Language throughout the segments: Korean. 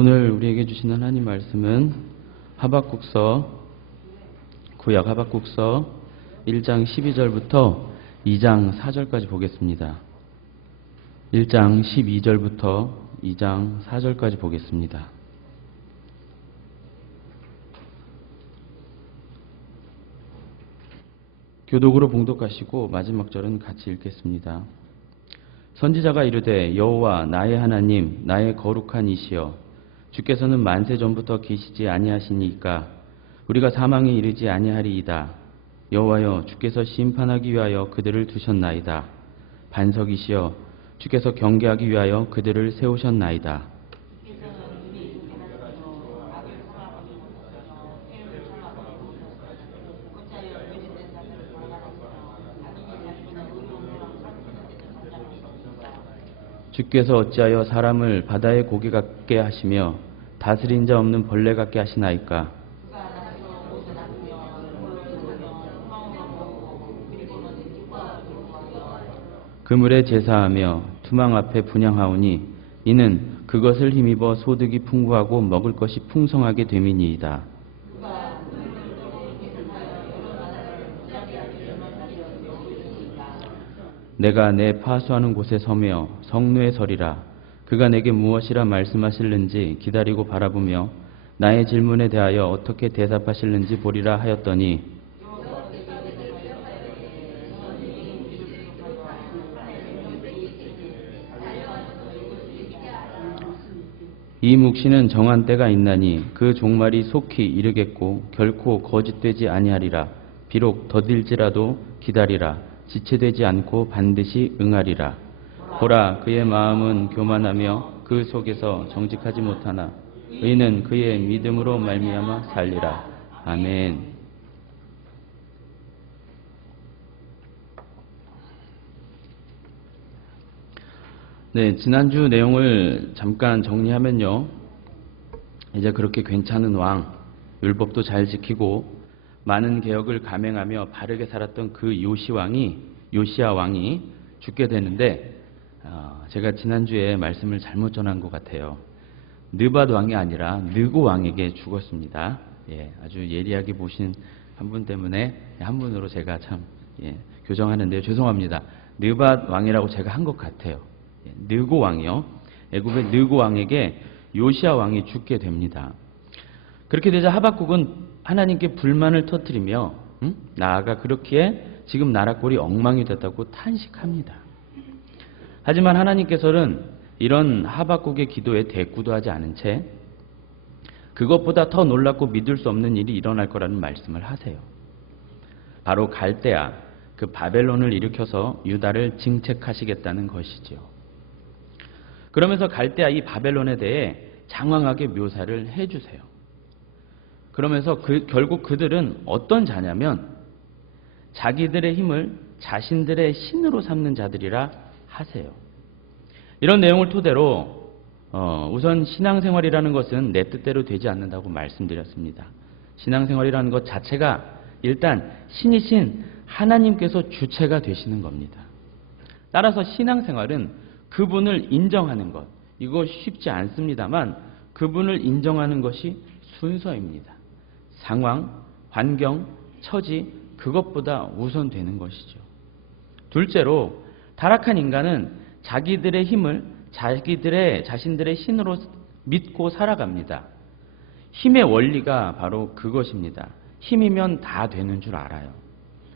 오늘 우리에게 주신 하나님 말씀은 하박국서, 구약 하박국서 1장 12절부터 2장 4절까지 보겠습니다. 1장 12절부터 2장 4절까지 보겠습니다. 교독으로 봉독하시고 마지막 절은 같이 읽겠습니다. 선지자가 이르되 여호와 나의 하나님 나의 거룩한 이시여 주께서는 만세 전부터 계시지 아니하시니까 우리가 사망에 이르지 아니하리이다. 여호와여 주께서 심판하기 위하여 그들을 두셨나이다. 반석이시여 주께서 경계하기 위하여 그들을 세우셨나이다. 주께서 어찌하여 사람을 바다의 고기 같게 하시며 다스린 자 없는 벌레 같게 하시나이까? 그물에 제사하며 투망 앞에 분향하오니 이는 그것을 힘입어 소득이 풍부하고 먹을 것이 풍성하게 됨이니이다. 내가 내 파수하는 곳에 서며 성루에 서리라. 그가 내게 무엇이라 말씀하실는지 기다리고 바라보며 나의 질문에 대하여 어떻게 대답하실는지 보리라 하였더니 이 묵시는 정한 때가 있나니 그 종말이 속히 이르겠고 결코 거짓되지 아니하리라. 비록 더딜지라도 기다리라. 지체되지 않고 반드시 응하리라. 보라 그의 마음은 교만하며 그 속에서 정직하지 못하나 의인은 그의 믿음으로 말미암아 살리라. 아멘. 네, 지난주 내용을 잠깐 정리하면요. 이제 그렇게 괜찮은 왕, 율법도 잘 지키고 많은 개혁을 감행하며 바르게 살았던 그 요시야 왕이 죽게 되는데 제가 지난주에 말씀을 잘못 전한 것 같아요. 느밧 왕이 아니라 느고 왕에게 죽었습니다. 예, 아주 예리하게 보신 한 분 때문에 한 분으로 제가 참 교정하는데요. 죄송합니다. 느밧 왕이라고 제가 한 것 같아요. 느고 왕이요. 애굽의 느고 왕에게 요시야 왕이 죽게 됩니다. 그렇게 되자 하박국은 하나님께 불만을 터뜨리며 나아가 그렇기에 지금 나라 꼴이 엉망이 됐다고 탄식합니다. 하지만 하나님께서는 이런 하박국의 기도에 대꾸도 하지 않은 채 그것보다 더 놀랍고 믿을 수 없는 일이 일어날 거라는 말씀을 하세요. 바로 갈대아, 그 바벨론을 일으켜서 유다를 징책하시겠다는 것이지요. 그러면서 갈대아 이 바벨론에 대해 장황하게 묘사를 해주세요. 그러면서 결국 그들은 어떤 자냐면 자기들의 힘을 자신들의 신으로 삼는 자들이라 하세요. 이런 내용을 토대로 우선 신앙생활이라는 것은 내 뜻대로 되지 않는다고 말씀드렸습니다. 신앙생활이라는 것 자체가 일단 신이신 하나님께서 주체가 되시는 겁니다. 따라서 신앙생활은 그분을 인정하는 것, 이거 쉽지 않습니다만 그분을 인정하는 것이 순서입니다. 상황, 환경, 처지 그것보다 우선되는 것이죠. 둘째로 타락한 인간은 자기들의 힘을 자신들의 신으로 믿고 살아갑니다. 힘의 원리가 바로 그것입니다. 힘이면 다 되는 줄 알아요.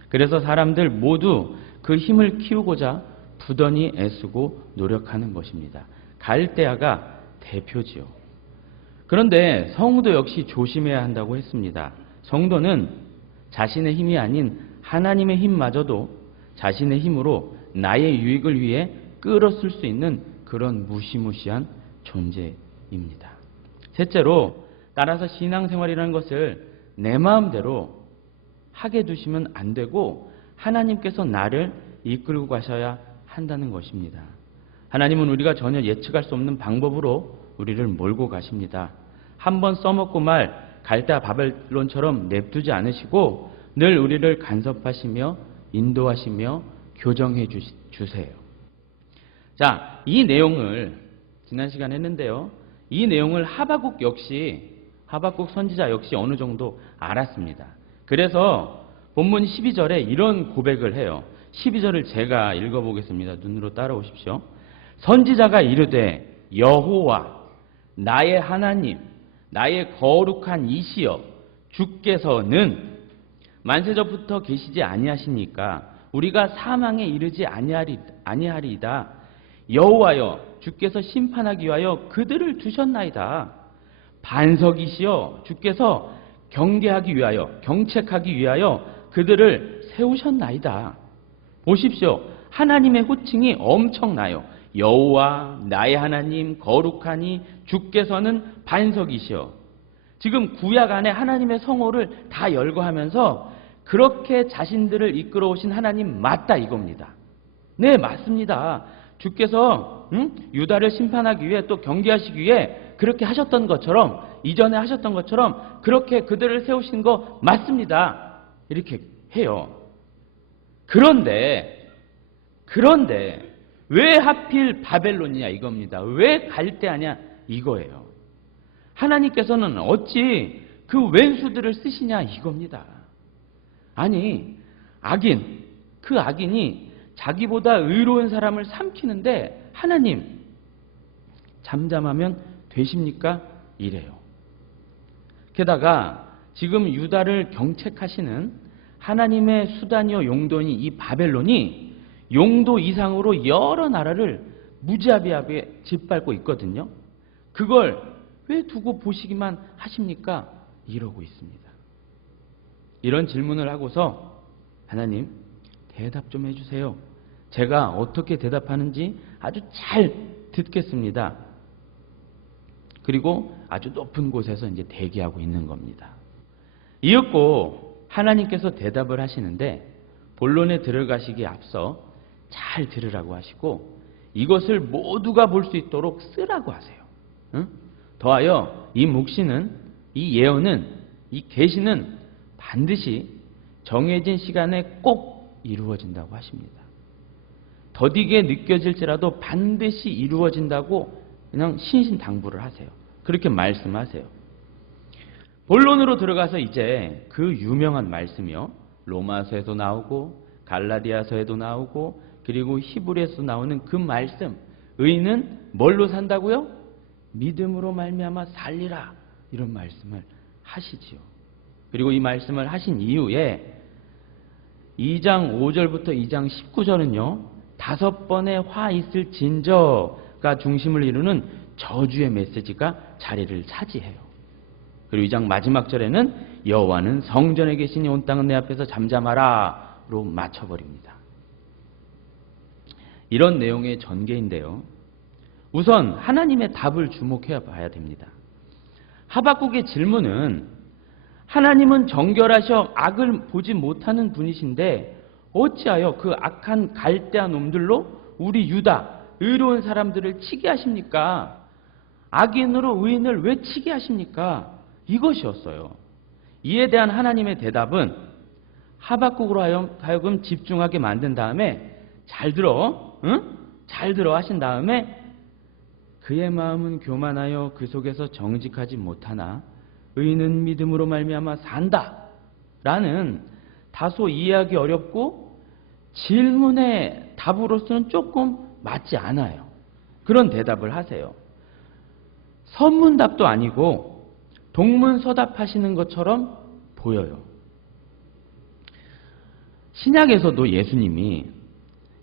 그래서 사람들 모두 그 힘을 키우고자 부단히 애쓰고 노력하는 것입니다. 갈대아가 대표지요. 그런데 성도 역시 조심해야 한다고 했습니다. 성도는 자신의 힘이 아닌 하나님의 힘마저도 자신의 힘으로 나의 유익을 위해 끌어쓸 수 있는 그런 무시무시한 존재입니다. 셋째로 따라서 신앙생활이라는 것을 내 마음대로 하게 두시면 안 되고 하나님께서 나를 이끌고 가셔야 한다는 것입니다. 하나님은 우리가 전혀 예측할 수 없는 방법으로 우리를 몰고 가십니다. 한번 써먹고 말 갈대아 바벨론처럼 냅두지 않으시고 늘 우리를 간섭하시며 인도하시며 교정해 주세요. 자, 이 내용을 지난 시간에 했는데요. 이 내용을 하박국 선지자 역시 어느 정도 알았습니다. 그래서 본문 12절에 이런 고백을 해요. 12절을 제가 읽어보겠습니다. 눈으로 따라오십시오. 선지자가 이르되 여호와 나의 하나님 나의 거룩한 이시여 주께서는 만세전부터 계시지 아니하시니까 우리가 사망에 이르지 아니하리이다. 여호와여 주께서 심판하기 위하여 그들을 두셨나이다. 반석이시여 주께서 경계하기 위하여 경책하기 위하여 그들을 세우셨나이다. 보십시오. 하나님의 호칭이 엄청나요. 여호와 나의 하나님 거룩하니 주께서는 반석이시여. 지금 구약 안에 하나님의 성호를 다 열거하면서 그렇게 자신들을 이끌어 오신 하나님 맞다 이겁니다. 네, 맞습니다. 주께서 유다를 심판하기 위해 또 경계하시기 위해 그렇게 하셨던 것처럼 이전에 하셨던 것처럼 그렇게 그들을 세우신 거 맞습니다. 이렇게 해요. 그런데 왜 하필 바벨론이냐 이겁니다. 왜 갈대아냐 이거예요. 하나님께서는 어찌 그 왼수들을 쓰시냐 이겁니다. 아니 그 악인이 자기보다 의로운 사람을 삼키는데 하나님 잠잠하면 되십니까? 이래요. 게다가 지금 유다를 경책하시는 하나님의 수단이요 용도니 이 바벨론이 용도 이상으로 여러 나라를 무지하게 짓밟고 있거든요. 그걸 왜 두고 보시기만 하십니까? 이러고 있습니다. 이런 질문을 하고서 하나님 대답 좀 해주세요. 제가 어떻게 대답하는지 아주 잘 듣겠습니다. 그리고 아주 높은 곳에서 이제 대기하고 있는 겁니다. 이윽고 하나님께서 대답을 하시는데 본론에 들어가시기에 앞서 잘 들으라고 하시고 이것을 모두가 볼 수 있도록 쓰라고 하세요. 응? 더하여 이 묵시는 이 예언은 이 계시는 반드시 정해진 시간에 꼭 이루어진다고 하십니다. 더디게 느껴질지라도 반드시 이루어진다고 그냥 신신당부를 하세요. 그렇게 말씀하세요. 본론으로 들어가서 이제 그 유명한 말씀이요. 로마서에도 나오고 갈라디아서에도 나오고 그리고 히브리서에도 나오는 그 말씀. 의인은 뭘로 산다고요? 믿음으로 말미암아 살리라. 이런 말씀을 하시지요. 그리고 이 말씀을 하신 이후에 2장 5절부터 2장 19절은요. 5번의 화 있을 진저가 중심을 이루는 저주의 메시지가 자리를 차지해요. 그리고 2장 마지막 절에는 여호와는 성전에 계시니 온 땅은 내 앞에서 잠잠하라로 맞춰버립니다. 이런 내용의 전개인데요. 우선 하나님의 답을 주목해 봐야 됩니다. 하박국의 질문은 하나님은 정결하셔 악을 보지 못하는 분이신데 어찌하여 그 악한 갈대아 놈들로 우리 유다 의로운 사람들을 치게 하십니까? 악인으로 의인을 왜 치게 하십니까? 이것이었어요. 이에 대한 하나님의 대답은 하박국으로 하여금 집중하게 만든 다음에 잘 들어, 응? 잘 들어 하신 다음에 그의 마음은 교만하여 그 속에서 정직하지 못하나 의인은 믿음으로 말미암아 산다 라는 다소 이해하기 어렵고 질문의 답으로서는 조금 맞지 않아요. 그런 대답을 하세요. 선문답도 아니고 동문서답하시는 것처럼 보여요. 신약에서도 예수님이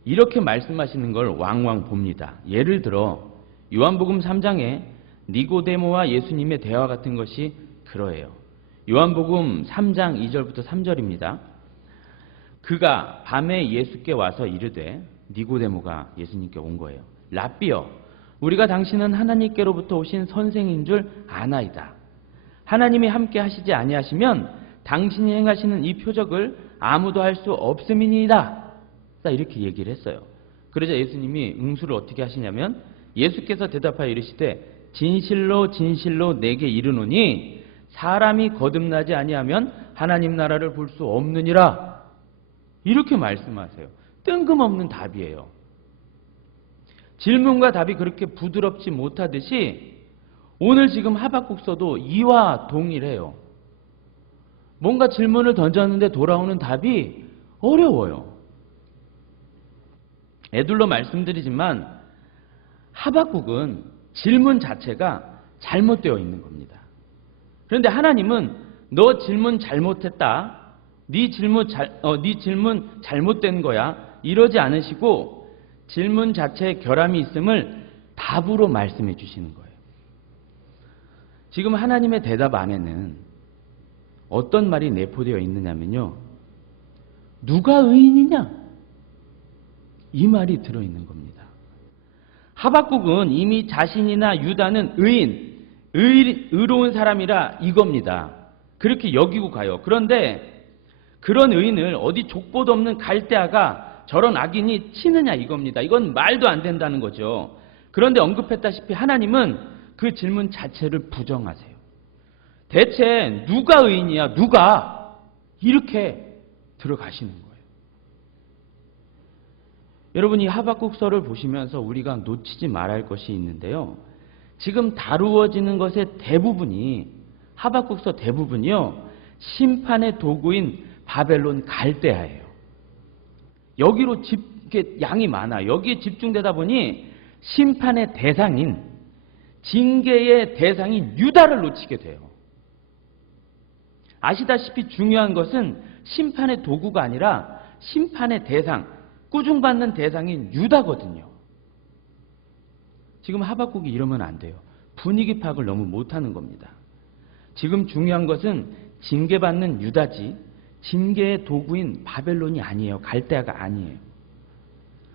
이렇게 말씀하시는 걸 왕왕 봅니다. 예를 들어 요한복음 3장에 니고데모와 예수님의 대화 같은 것이 그러해요. 요한복음 3장 2절부터 3절입니다. 그가 밤에 예수께 와서 이르되 니고데모가 예수님께 온 거예요. 랍비여 우리가 당신은 하나님께로부터 오신 선생인 줄 아나이다. 하나님이 함께 하시지 아니하시면 당신이 행하시는 이 표적을 아무도 할 수 없음이니이다. 이렇게 얘기를 했어요. 그러자 예수님이 응수를 어떻게 하시냐면 예수께서 대답하여 이르시되 진실로 진실로 내게 이르노니 사람이 거듭나지 아니하면 하나님 나라를 볼 수 없느니라. 이렇게 말씀하세요. 뜬금없는 답이에요. 질문과 답이 그렇게 부드럽지 못하듯이 오늘 지금 하박국서도 이와 동일해요. 뭔가 질문을 던졌는데 돌아오는 답이 어려워요. 애둘러 말씀드리지만 하박국은 질문 자체가 잘못되어 있는 겁니다. 그런데 하나님은 너 질문 잘못했다. 네 질문 잘못된 거야. 이러지 않으시고 질문 자체에 결함이 있음을 답으로 말씀해 주시는 거예요. 지금 하나님의 대답 안에는 어떤 말이 내포되어 있느냐면요. 누가 의인이냐? 이 말이 들어있는 겁니다. 하박국은 이미 자신이나 유다는 의로운 사람이라 이겁니다. 그렇게 여기고 가요. 그런데 그런 의인을 어디 족보도 없는 갈대아가 저런 악인이 치느냐 이겁니다. 이건 말도 안 된다는 거죠. 그런데 언급했다시피 하나님은 그 질문 자체를 부정하세요. 대체 누가 의인이야? 누가? 이렇게 들어가시는 거예요. 여러분, 이 하박국서를 보시면서 우리가 놓치지 말아야 할 것이 있는데요. 지금 다루어지는 것의 대부분이 하박국서 대부분이요. 심판의 도구인 바벨론 갈대아예요. 여기로 이렇게 양이 많아. 여기에 집중되다 보니 심판의 대상인 징계의 대상인 유다를 놓치게 돼요. 아시다시피 중요한 것은 심판의 도구가 아니라 심판의 대상, 꾸중받는 대상인 유다거든요. 지금 하박국이 이러면 안 돼요. 분위기 파악을 너무 못하는 겁니다. 지금 중요한 것은 징계받는 유다지 징계의 도구인 바벨론이 아니에요. 갈대아가 아니에요.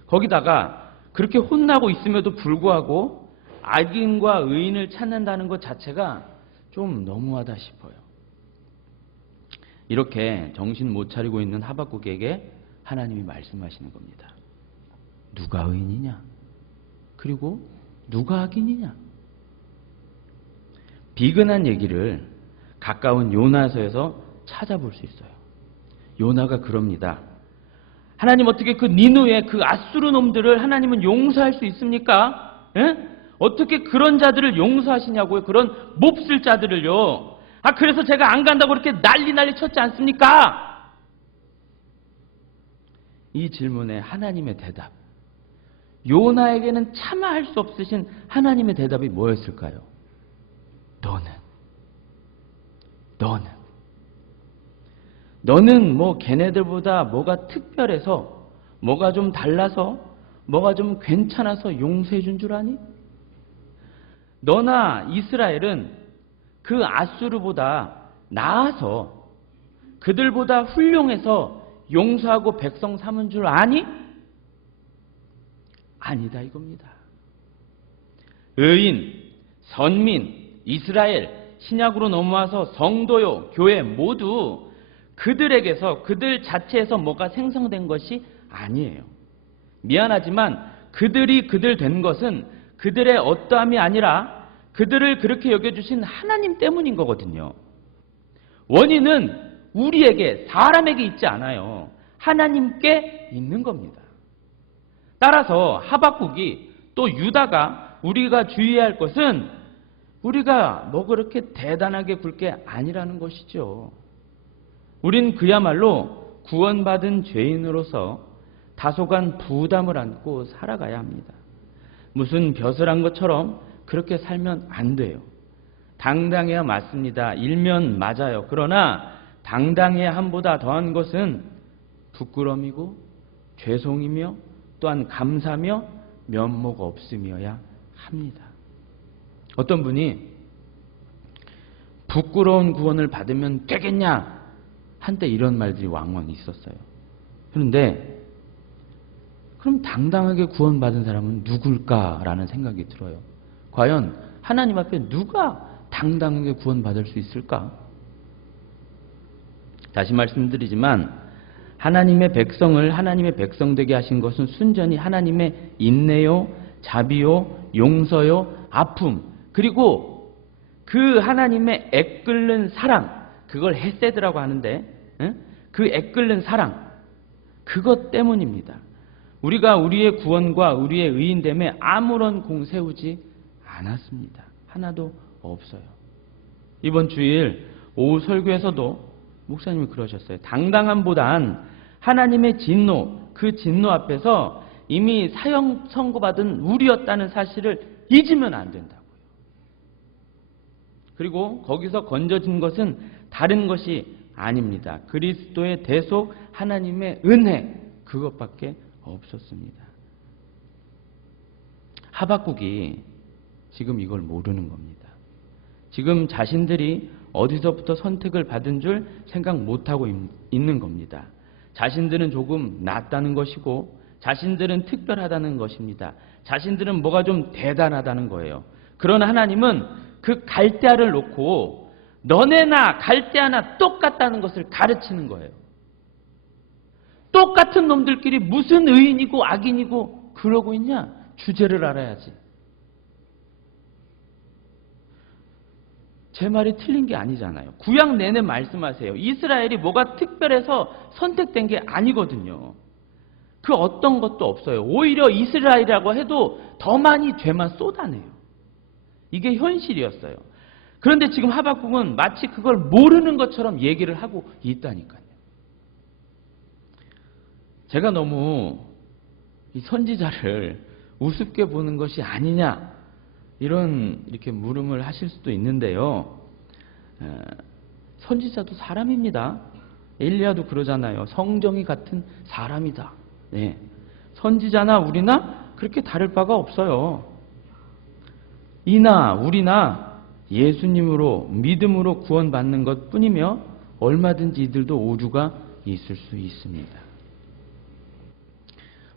거기다가 그렇게 혼나고 있음에도 불구하고 악인과 의인을 찾는다는 것 자체가 좀 너무하다 싶어요. 이렇게 정신 못 차리고 있는 하박국에게 하나님이 말씀하시는 겁니다. 누가 의인이냐? 그리고 누가 악인이냐? 비근한 얘기를 가까운 요나서에서 찾아볼 수 있어요. 요나가 그럽니다. 하나님 어떻게 그 니누의 그 아수르 놈들을 하나님은 용서할 수 있습니까? 에? 어떻게 그런 자들을 용서하시냐고요. 그런 몹쓸 자들을요. 그래서 제가 안 간다고 그렇게 난리 쳤지 않습니까? 이 질문에 하나님의 대답. 요나에게는 차마 할 수 없으신 하나님의 대답이 뭐였을까요? 너는 뭐 걔네들보다 뭐가 특별해서 뭐가 좀 달라서 뭐가 좀 괜찮아서 용서해 준 줄 아니? 너나 이스라엘은 그 아수르보다 나아서 그들보다 훌륭해서 용서하고 백성 삼은 줄 아니? 아니다 이겁니다. 의인, 선민, 이스라엘, 신약으로 넘어와서 성도요, 교회 모두 그들에게서 그들 자체에서 뭐가 생성된 것이 아니에요. 미안하지만 그들이 그들 된 것은 그들의 어떠함이 아니라 그들을 그렇게 여겨주신 하나님 때문인 거거든요. 원인은 우리에게, 사람에게 있지 않아요. 하나님께 있는 겁니다. 따라서 하박국이 또 유다가 우리가 주의해야 할 것은 우리가 뭐 그렇게 대단하게 굴 게 아니라는 것이죠. 우린 그야말로 구원받은 죄인으로서 다소간 부담을 안고 살아가야 합니다. 무슨 벼슬한 것처럼 그렇게 살면 안 돼요. 당당해야 맞습니다. 일면 맞아요. 그러나 당당해야 함보다 더한 것은 부끄러움이고 죄송이며 또한 감사며 면목 없음이어야 합니다. 어떤 분이 부끄러운 구원을 받으면 되겠냐? 한때 이런 말들이 왕왕 있었어요. 그런데 그럼 당당하게 구원받은 사람은 누굴까라는 생각이 들어요. 과연 하나님 앞에 누가 당당하게 구원받을 수 있을까? 다시 말씀드리지만 하나님의 백성을 하나님의 백성 되게 하신 것은 순전히 하나님의 인내요, 자비요, 용서요, 아픔, 그리고 그 하나님의 애끓는 사랑, 그걸 헤세드라고 하는데 그 애끓는 사랑, 그것 때문입니다. 우리가 우리의 구원과 우리의 의인됨에 아무런 공 세우지 않았습니다. 하나도 없어요. 이번 주일 오후 설교에서도 목사님이 그러셨어요. 당당함보단 하나님의 진노, 그 진노 앞에서 이미 사형 선고받은 우리였다는 사실을 잊으면 안 된다고요. 그리고 거기서 건져진 것은 다른 것이 아닙니다. 그리스도의 대속 하나님의 은혜, 그것밖에 없었습니다. 하박국이 지금 이걸 모르는 겁니다. 지금 자신들이 어디서부터 선택을 받은 줄 생각 못하고 있는 겁니다. 자신들은 조금 낫다는 것이고 자신들은 특별하다는 것입니다. 자신들은 뭐가 좀 대단하다는 거예요. 그러나 하나님은 그 갈대아를 놓고 너네나 갈대아나 똑같다는 것을 가르치는 거예요. 똑같은 놈들끼리 무슨 의인이고 악인이고 그러고 있냐? 주제를 알아야지. 제 말이 틀린 게 아니잖아요. 구약 내내 말씀하세요. 이스라엘이 뭐가 특별해서 선택된 게 아니거든요. 그 어떤 것도 없어요. 오히려 이스라엘이라고 해도 더 많이 죄만 쏟아내요. 이게 현실이었어요. 그런데 지금 하박국은 마치 그걸 모르는 것처럼 얘기를 하고 있다니까요. 제가 너무 이 선지자를 우습게 보는 것이 아니냐 이렇게 물음을 하실 수도 있는데요. 선지자도 사람입니다. 엘리야도 그러잖아요. 성정이 같은 사람이다. 네. 선지자나 우리나 그렇게 다를 바가 없어요. 이나 우리나 예수님으로 믿음으로 구원받는 것뿐이며 얼마든지 이들도 오류가 있을 수 있습니다.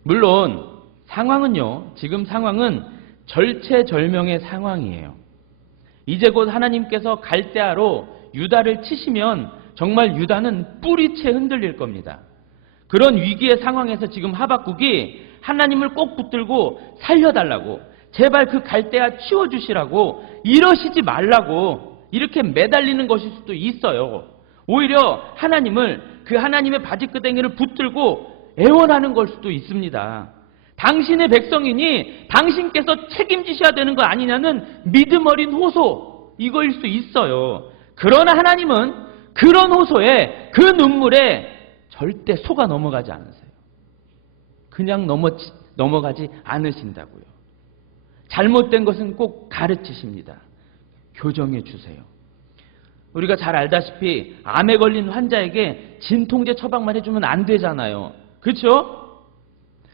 물론 상황은요. 지금 상황은 절체절명의 상황이에요. 이제 곧 하나님께서 갈대아로 유다를 치시면 정말 유다는 뿌리채 흔들릴 겁니다. 그런 위기의 상황에서 지금 하박국이 하나님을 꼭 붙들고 살려달라고, 제발 그 갈대아 치워주시라고, 이러시지 말라고 이렇게 매달리는 것일 수도 있어요. 오히려 하나님을, 그 하나님의 바지끄댕이를 붙들고 애원하는 걸 수도 있습니다. 당신의 백성이니 당신께서 책임지셔야 되는 거 아니냐는 믿음 어린 호소, 이거일 수 있어요. 그러나 하나님은 그런 호소에, 그 눈물에 절대 속아 넘어가지 않으세요. 그냥 넘어가지 않으신다고요. 잘못된 것은 꼭 가르치십니다. 교정해 주세요. 우리가 잘 알다시피 암에 걸린 환자에게 진통제 처방만 해주면 안 되잖아요. 그렇죠?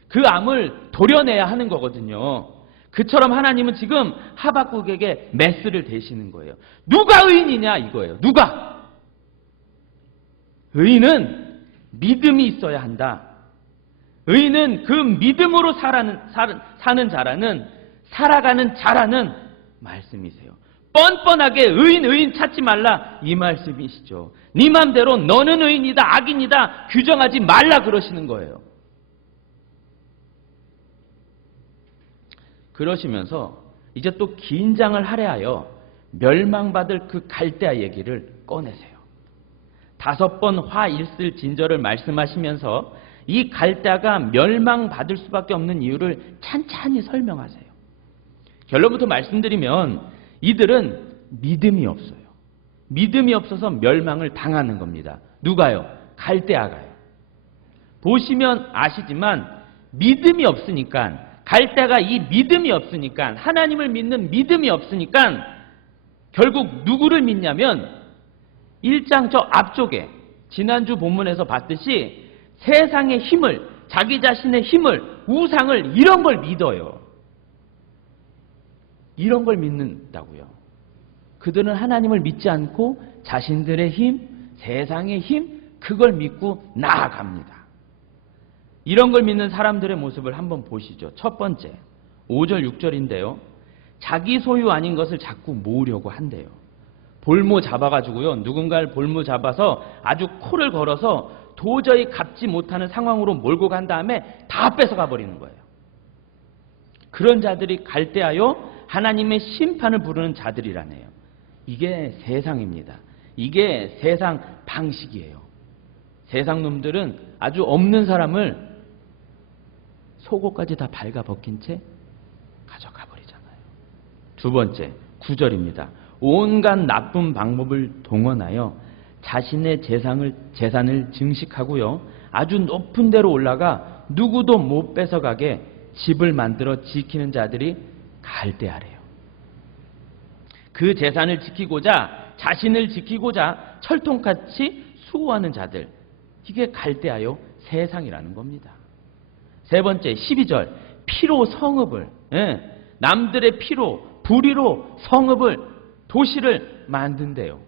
그 암을 도려내야 하는 거거든요. 그처럼 하나님은 지금 하박국에게 메스를 대시는 거예요. 누가 의인이냐 이거예요. 누가? 의인은 믿음이 있어야 한다. 의인은 그 믿음으로 사는 자라는, 살아가는 자라는 말씀이세요. 뻔뻔하게 의인 찾지 말라 이 말씀이시죠. 네 맘대로 너는 의인이다 악인이다 규정하지 말라 그러시는 거예요. 그러시면서 이제 또 긴장을 할애하여 멸망받을 그 갈대아 얘기를 꺼내세요. 5번 화일슬진저를 말씀하시면서 이 갈대아가 멸망받을 수밖에 없는 이유를 찬찬히 설명하세요. 결론부터 말씀드리면 이들은 믿음이 없어요. 믿음이 없어서 멸망을 당하는 겁니다. 누가요? 갈대아가요. 보시면 아시지만 믿음이 없으니까, 갈대아가 이 믿음이 없으니까, 하나님을 믿는 믿음이 없으니까 결국 누구를 믿냐면 1장 저 앞쪽에 지난주 본문에서 봤듯이 세상의 힘을, 자기 자신의 힘을, 우상을, 이런 걸 믿어요. 이런 걸 믿는다고요. 그들은 하나님을 믿지 않고 자신들의 힘, 세상의 힘, 그걸 믿고 나아갑니다. 이런 걸 믿는 사람들의 모습을 한번 보시죠. 첫 번째, 5절, 6절인데요. 자기 소유 아닌 것을 자꾸 모으려고 한대요. 볼모 잡아가지고요. 누군가를 볼모 잡아서 아주 코를 걸어서 도저히 갚지 못하는 상황으로 몰고 간 다음에 다 뺏어가 버리는 거예요. 그런 자들이 갈대하여 하나님의 심판을 부르는 자들이라네요. 이게 세상입니다. 이게 세상 방식이에요. 세상 놈들은 아주 없는 사람을 속옷까지 다 발가벗긴 채 가져가 버리잖아요. 두 번째, 9절입니다. 온갖 나쁜 방법을 동원하여 자신의 재산을 증식하고요. 아주 높은 데로 올라가 누구도 못 뺏어가게 집을 만들어 지키는 자들이 갈대아래요. 그 재산을 지키고자, 자신을 지키고자 철통같이 수고하는 자들, 이게 갈대아요 세상이라는 겁니다. 세 번째 12절, 피로 성읍을, 남들의 피로, 불의로 성읍을, 도시를 만든대요.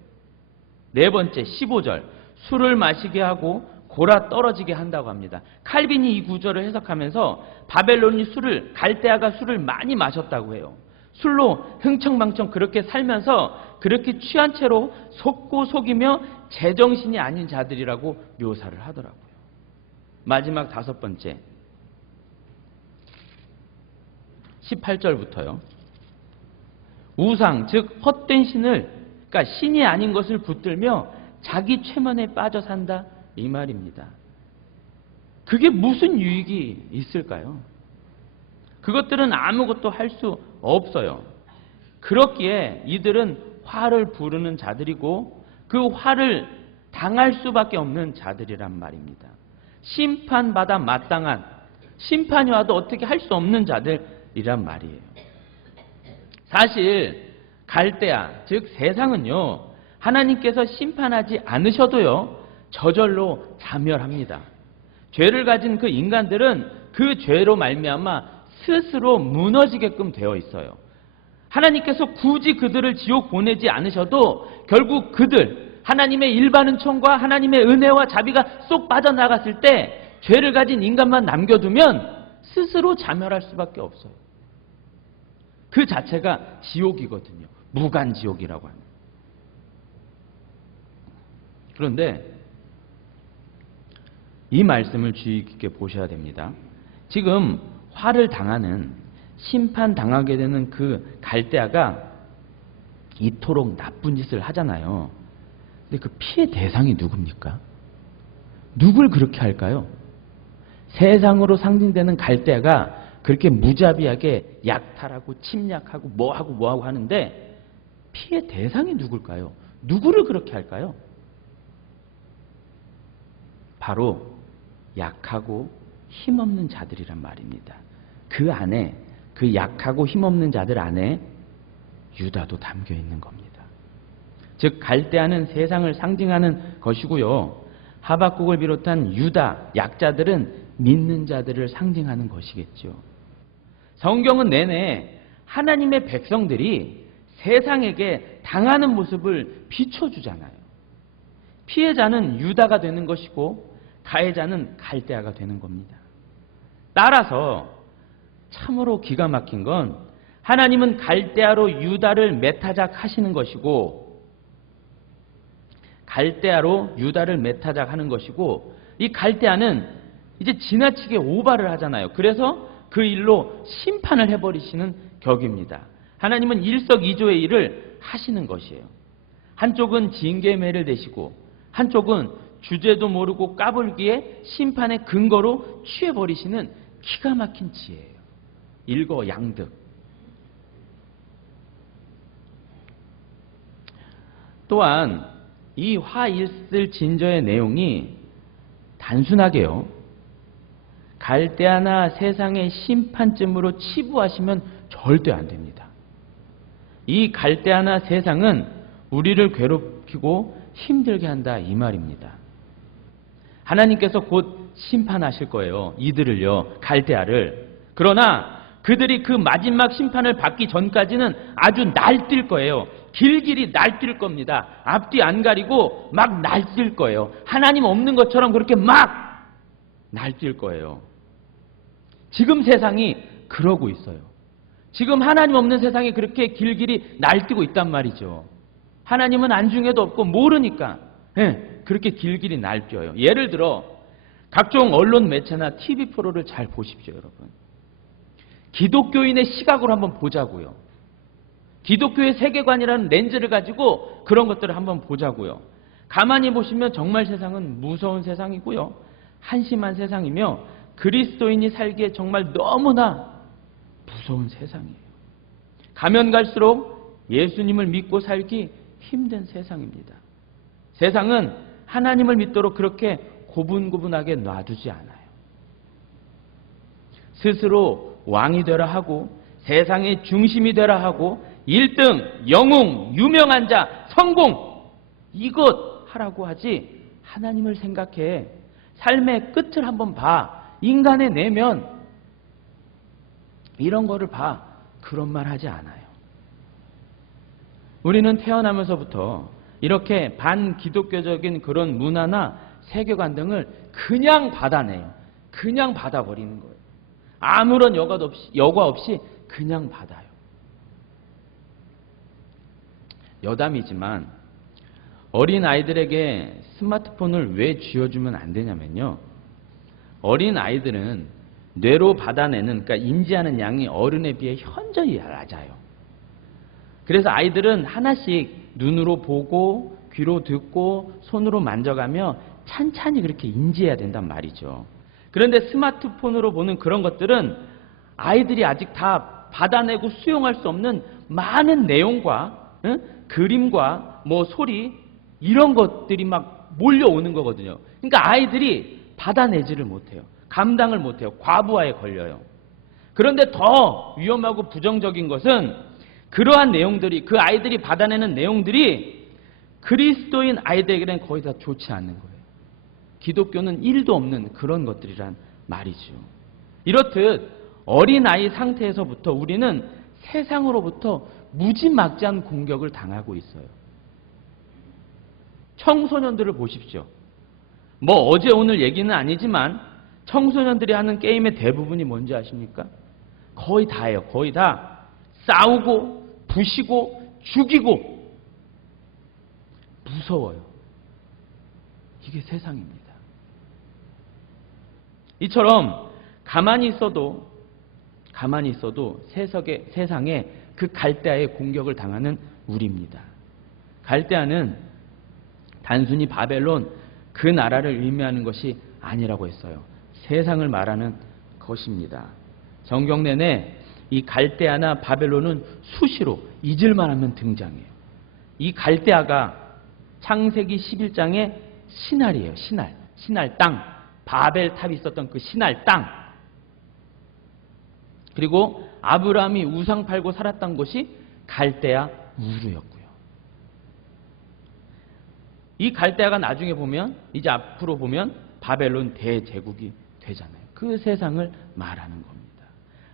네 번째 15절, 술을 마시게 하고 골아 떨어지게 한다고 합니다. 칼빈이 이 구절을 해석하면서 바벨론이 갈대아가 술을 많이 마셨다고 해요. 술로 흥청망청 그렇게 살면서 그렇게 취한 채로 속고 속이며 제정신이 아닌 자들이라고 묘사를 하더라고요. 마지막 다섯 번째 18절부터요. 우상, 즉 헛된 신을, 그러니까 신이 아닌 것을 붙들며 자기 최면에 빠져 산다, 이 말입니다. 그게 무슨 유익이 있을까요? 그것들은 아무것도 할 수 없어요. 그렇기에 이들은 화를 부르는 자들이고 그 화를 당할 수밖에 없는 자들이란 말입니다. 심판받아 마땅한, 심판이 와도 어떻게 할 수 없는 자들이란 말이에요. 사실 갈대아, 즉 세상은요, 하나님께서 심판하지 않으셔도요 저절로 자멸합니다. 죄를 가진 그 인간들은 그 죄로 말미암아 스스로 무너지게끔 되어 있어요. 하나님께서 굳이 그들을 지옥 보내지 않으셔도 결국 그들, 하나님의 일반 은총과 하나님의 은혜와 자비가 쏙 빠져나갔을 때 죄를 가진 인간만 남겨두면 스스로 자멸할 수밖에 없어요. 그 자체가 지옥이거든요. 무간지옥이라고 합니다. 그런데 이 말씀을 주의 깊게 보셔야 됩니다. 지금 화를 당하는, 심판당하게 되는 그 갈대아가 이토록 나쁜 짓을 하잖아요. 근데 그 피해 대상이 누굽니까? 누굴 그렇게 할까요? 세상으로 상징되는 갈대아가 그렇게 무자비하게 약탈하고 침략하고 뭐하고 하는데 피해 대상이 누굴까요? 누구를 그렇게 할까요? 바로 약하고 힘없는 자들이란 말입니다. 그 안에, 그 약하고 힘없는 자들 안에 유다도 담겨 있는 겁니다. 즉 갈대아는 세상을 상징하는 것이고요. 하박국을 비롯한 유다, 약자들은 믿는 자들을 상징하는 것이겠죠. 성경은 내내 하나님의 백성들이 세상에게 당하는 모습을 비춰주잖아요. 피해자는 유다가 되는 것이고 가해자는 갈대아가 되는 겁니다. 따라서 참으로 기가 막힌 건 하나님은 갈대아로 유다를 매타작 하시는 것이고 이 갈대아는 이제 지나치게 오바를 하잖아요. 그래서 그 일로 심판을 해버리시는 격입니다. 하나님은 일석이조의 일을 하시는 것이에요. 한쪽은 징계의 매를 대시고 한쪽은 주제도 모르고 까불기에 심판의 근거로 취해버리시는 기가 막힌 지혜예요. 일거양득. 또한 이 화일슬 진저의 내용이 단순하게요, 갈대아나 세상의 심판쯤으로 치부하시면 절대 안 됩니다. 이 갈대아나 세상은 우리를 괴롭히고 힘들게 한다, 이 말입니다. 하나님께서 곧 심판하실 거예요. 이들을요, 갈대아를. 그러나 그들이 그 마지막 심판을 받기 전까지는 아주 날뛸 거예요. 길길이 날뛸 겁니다. 앞뒤 안 가리고 막 날뛸 거예요. 하나님 없는 것처럼 그렇게 막 날뛸 거예요. 지금 세상이 그러고 있어요. 지금 하나님 없는 세상이 그렇게 길길이 날뛰고 있단 말이죠. 하나님은 안중에도 없고 모르니까 그렇게 길길이 날뛰어요. 예를 들어 각종 언론 매체나 TV 프로를 잘 보십시오, 여러분. 기독교인의 시각으로 한번 보자고요. 기독교의 세계관이라는 렌즈를 가지고 그런 것들을 한번 보자고요. 가만히 보시면 정말 세상은 무서운 세상이고요. 한심한 세상이며 그리스도인이 살기에 정말 너무나 무서운 세상이에요. 가면 갈수록 예수님을 믿고 살기 힘든 세상입니다. 세상은 하나님을 믿도록 그렇게 고분고분하게 놔두지 않아요. 스스로 왕이 되라 하고 세상의 중심이 되라 하고 1등, 영웅, 유명한 자, 성공 이것 하라고 하지 하나님을 생각해 삶의 끝을 한번 봐. 인간의 내면 이런 거를 봐. 그런 말 하지 않아요. 우리는 태어나면서부터 이렇게 반기독교적인 그런 문화나 세계관 등을 그냥 받아내요. 그냥 받아버리는 거예요. 아무런 여과 없이 그냥 받아요. 여담이지만 어린 아이들에게 스마트폰을 왜 쥐어주면 안 되냐면요. 어린 아이들은 뇌로 받아내는, 그러니까 인지하는 양이 어른에 비해 현저히 낮아요. 그래서 아이들은 하나씩 눈으로 보고 귀로 듣고 손으로 만져가며 찬찬히 그렇게 인지해야 된단 말이죠. 그런데 스마트폰으로 보는 그런 것들은 아이들이 아직 다 받아내고 수용할 수 없는 많은 내용과 그림과 소리 이런 것들이 막 몰려오는 거거든요. 그러니까 아이들이 받아내지를 못해요. 감당을 못해요. 과부하에 걸려요. 그런데 더 위험하고 부정적인 것은 그러한 내용들이, 그 아이들이 받아내는 내용들이 그리스도인 아이들에게는 거의 다 좋지 않는 거예요. 기독교는 1도 없는 그런 것들이란 말이죠. 이렇듯 어린아이 상태에서부터 우리는 세상으로부터 무지막지한 공격을 당하고 있어요. 청소년들을 보십시오. 어제 오늘 얘기는 아니지만 청소년들이 하는 게임의 대부분이 뭔지 아십니까? 거의 다예요. 거의 다 싸우고 부시고 죽이고 무서워요. 이게 세상입니다. 이처럼 가만히 있어도 세상에 그 갈대아의 공격을 당하는 우리입니다. 갈대아는 단순히 바벨론 그 나라를 의미하는 것이 아니라고 했어요. 세상을 말하는 것입니다. 성경 내내 이 갈대아나 바벨론은 수시로 잊을만 하면 등장해요. 이 갈대아가 창세기 11장의 신할이에요. 신할 땅. 바벨탑이 있었던 그 신할 땅. 그리고 아브라함이 우상 팔고 살았던 곳이 갈대아 우르였고요. 이 갈대아가 나중에 보면, 이제 앞으로 보면 바벨론 대제국이 되잖아요. 그 세상을 말하는 겁니다.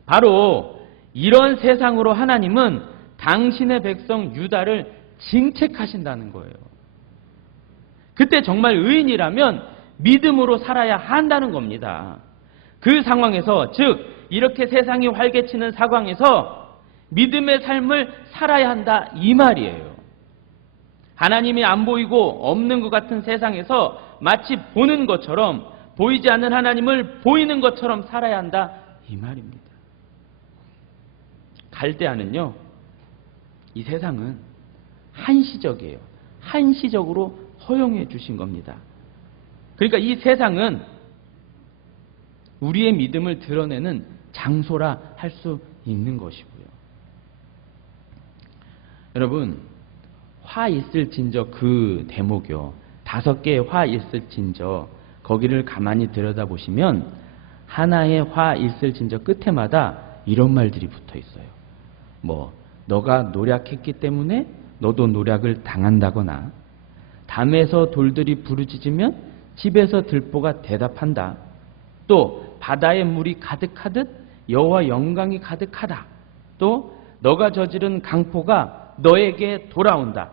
바로 이런 세상으로 하나님은 당신의 백성 유다를 징책하신다는 거예요. 그때 정말 의인이라면 믿음으로 살아야 한다는 겁니다. 그 상황에서, 즉 이렇게 세상이 활개치는 상황에서 믿음의 삶을 살아야 한다 이 말이에요. 하나님이 안 보이고 없는 것 같은 세상에서 마치 보는 것처럼, 보이지 않는 하나님을 보이는 것처럼 살아야 한다 이 말입니다. 갈대아는요, 이 세상은 한시적이에요. 한시적으로 허용해 주신 겁니다. 그러니까 이 세상은 우리의 믿음을 드러내는 장소라 할 수 있는 것이고요. 여러분, 화 있을진저 그 대목이요. 5개의 화 있을진저, 거기를 가만히 들여다보시면 하나의 화 있을진저 끝에마다 이런 말들이 붙어 있어요. 너가 노력했기 때문에 너도 노력을 당한다거나, 담에서 돌들이 부르짖으면 집에서 들보가 대답한다. 또 바다에 물이 가득하듯 여호와 영광이 가득하다. 또 너가 저지른 강포가 너에게 돌아온다.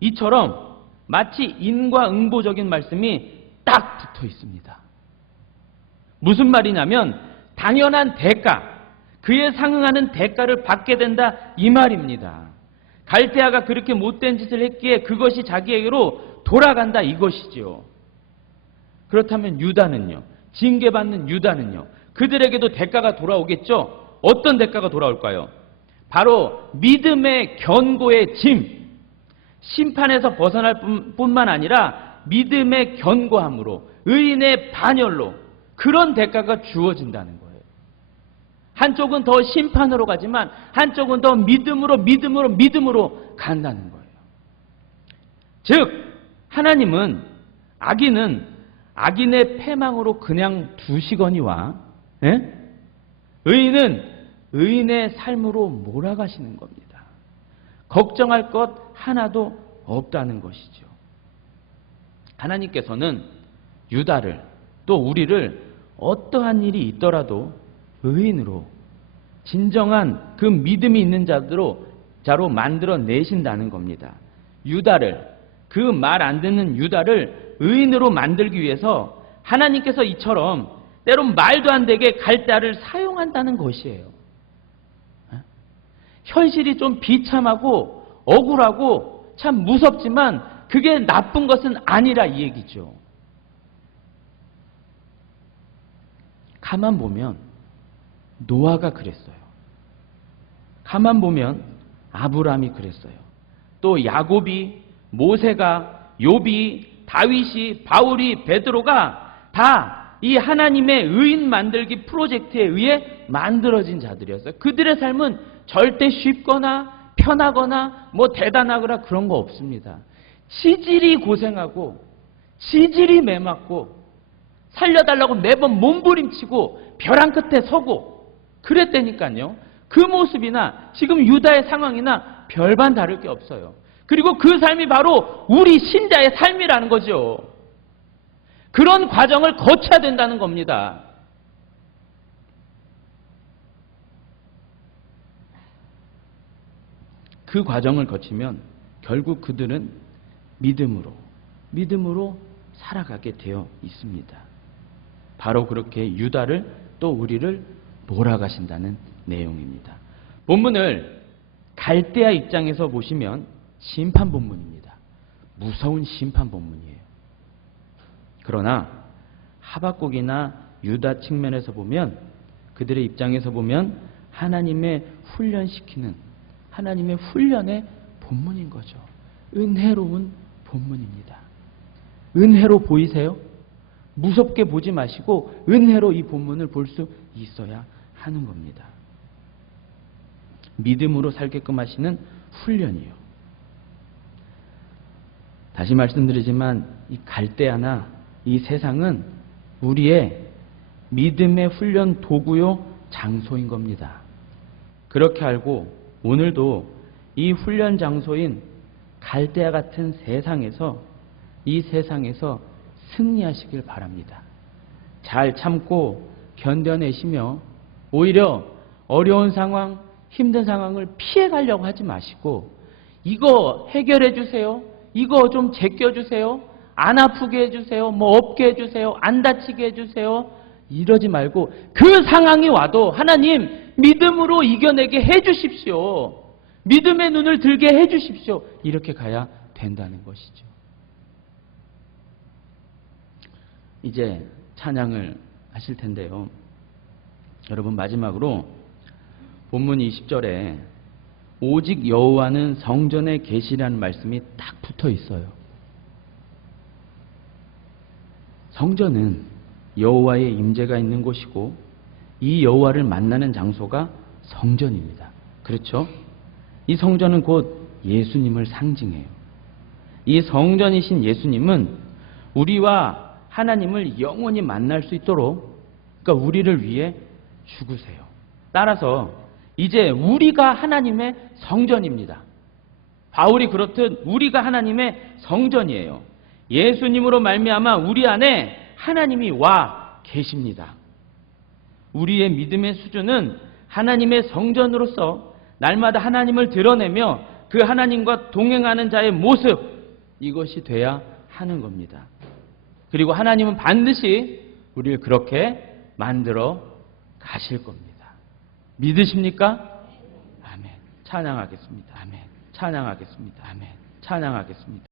이처럼 마치 인과응보적인 말씀이 딱 붙어 있습니다. 무슨 말이냐면 당연한 대가, 그에 상응하는 대가를 받게 된다 이 말입니다. 갈대아가 그렇게 못된 짓을 했기에 그것이 자기에게로 돌아간다 이것이죠. 그렇다면 유다는요, 징계받는 유다는요, 그들에게도 대가가 돌아오겠죠. 어떤 대가가 돌아올까요? 바로 믿음의 견고의 짐, 심판에서 벗어날 뿐만 아니라 믿음의 견고함으로, 의인의 반열로 그런 대가가 주어진다는 거예요. 한쪽은 더 심판으로 가지만 한쪽은 더 믿음으로 간다는 거예요. 즉 하나님은 악인의 패망으로 그냥 두시거니와 의인은 의인의 삶으로 몰아가시는 겁니다. 걱정할 것 하나도 없다는 것이죠. 하나님께서는 유다를 또 우리를 어떠한 일이 있더라도 의인으로 진정한 그 믿음이 있는 자로 만들어 내신다는 겁니다. 유다를, 그 말 안 듣는 유다를 의인으로 만들기 위해서 하나님께서 이처럼 때론 말도 안 되게 갈대아를 사용한다는 것이에요. 현실이 좀 비참하고 억울하고 참 무섭지만 그게 나쁜 것은 아니라 이 얘기죠. 가만 보면 노아가 그랬어요. 가만 보면 아브라함이 그랬어요. 또 야곱이, 모세가, 욥이, 다윗이, 바울이, 베드로가 다 이 하나님의 의인 만들기 프로젝트에 의해 만들어진 자들이었어요. 그들의 삶은 절대 쉽거나 편하거나 뭐 대단하거나 그런 거 없습니다. 지질이 고생하고 지질이 매맞고 살려달라고 매번 몸부림치고 벼랑 끝에 서고 그랬다니까요. 그 모습이나 지금 유다의 상황이나 별반 다를 게 없어요. 그리고 그 삶이 바로 우리 신자의 삶이라는 거죠. 그런 과정을 거쳐야 된다는 겁니다. 그 과정을 거치면 결국 그들은 믿음으로 살아가게 되어 있습니다. 바로 그렇게 유다를 또 우리를 몰아가신다는 내용입니다. 본문을 갈대아 입장에서 보시면 심판 본문입니다. 무서운 심판 본문이에요. 그러나 하박국이나 유다 측면에서 보면 그들의 입장에서 보면 하나님의 훈련시키는 하나님의 훈련의 본문인 거죠. 은혜로운 본문입니다. 은혜로 보이세요? 무섭게 보지 마시고 은혜로 이 본문을 볼 수 있어야 하는 겁니다. 믿음으로 살게끔 하시는 훈련이요. 다시 말씀드리지만 이 갈대아나 이 세상은 우리의 믿음의 훈련 도구요 장소인 겁니다. 그렇게 알고 오늘도 이 훈련 장소인 갈대아 같은 세상에서 이 세상에서 승리하시길 바랍니다. 잘 참고 견뎌내시며 오히려 어려운 상황, 힘든 상황을 피해가려고 하지 마시고 이거 해결해 주세요. 이거 좀 제껴주세요. 안 아프게 해주세요. 뭐 없게 해주세요. 안 다치게 해주세요. 이러지 말고 그 상황이 와도 하나님 믿음으로 이겨내게 해주십시오. 믿음의 눈을 들게 해주십시오. 이렇게 가야 된다는 것이죠. 이제 찬양을 하실 텐데요. 여러분 마지막으로 본문 20절에 오직 여호와는 성전에 계시라는 말씀이 딱 붙어 있어요. 성전은 여호와의 임재가 있는 곳이고 이 여호와를 만나는 장소가 성전입니다. 그렇죠? 이 성전은 곧 예수님을 상징해요. 이 성전이신 예수님은 우리와 하나님을 영원히 만날 수 있도록 그러니까 우리를 위해 죽으세요. 따라서 이제 우리가 하나님의 성전입니다. 바울이 그렇듯 우리가 하나님의 성전이에요. 예수님으로 말미암아 우리 안에 하나님이 와 계십니다. 우리의 믿음의 수준은 하나님의 성전으로서 날마다 하나님을 드러내며 그 하나님과 동행하는 자의 모습 이것이 돼야 하는 겁니다. 그리고 하나님은 반드시 우리를 그렇게 만들어 가실 겁니다. 믿으십니까? 아멘. 찬양하겠습니다. 아멘. 찬양하겠습니다. 아멘. 찬양하겠습니다.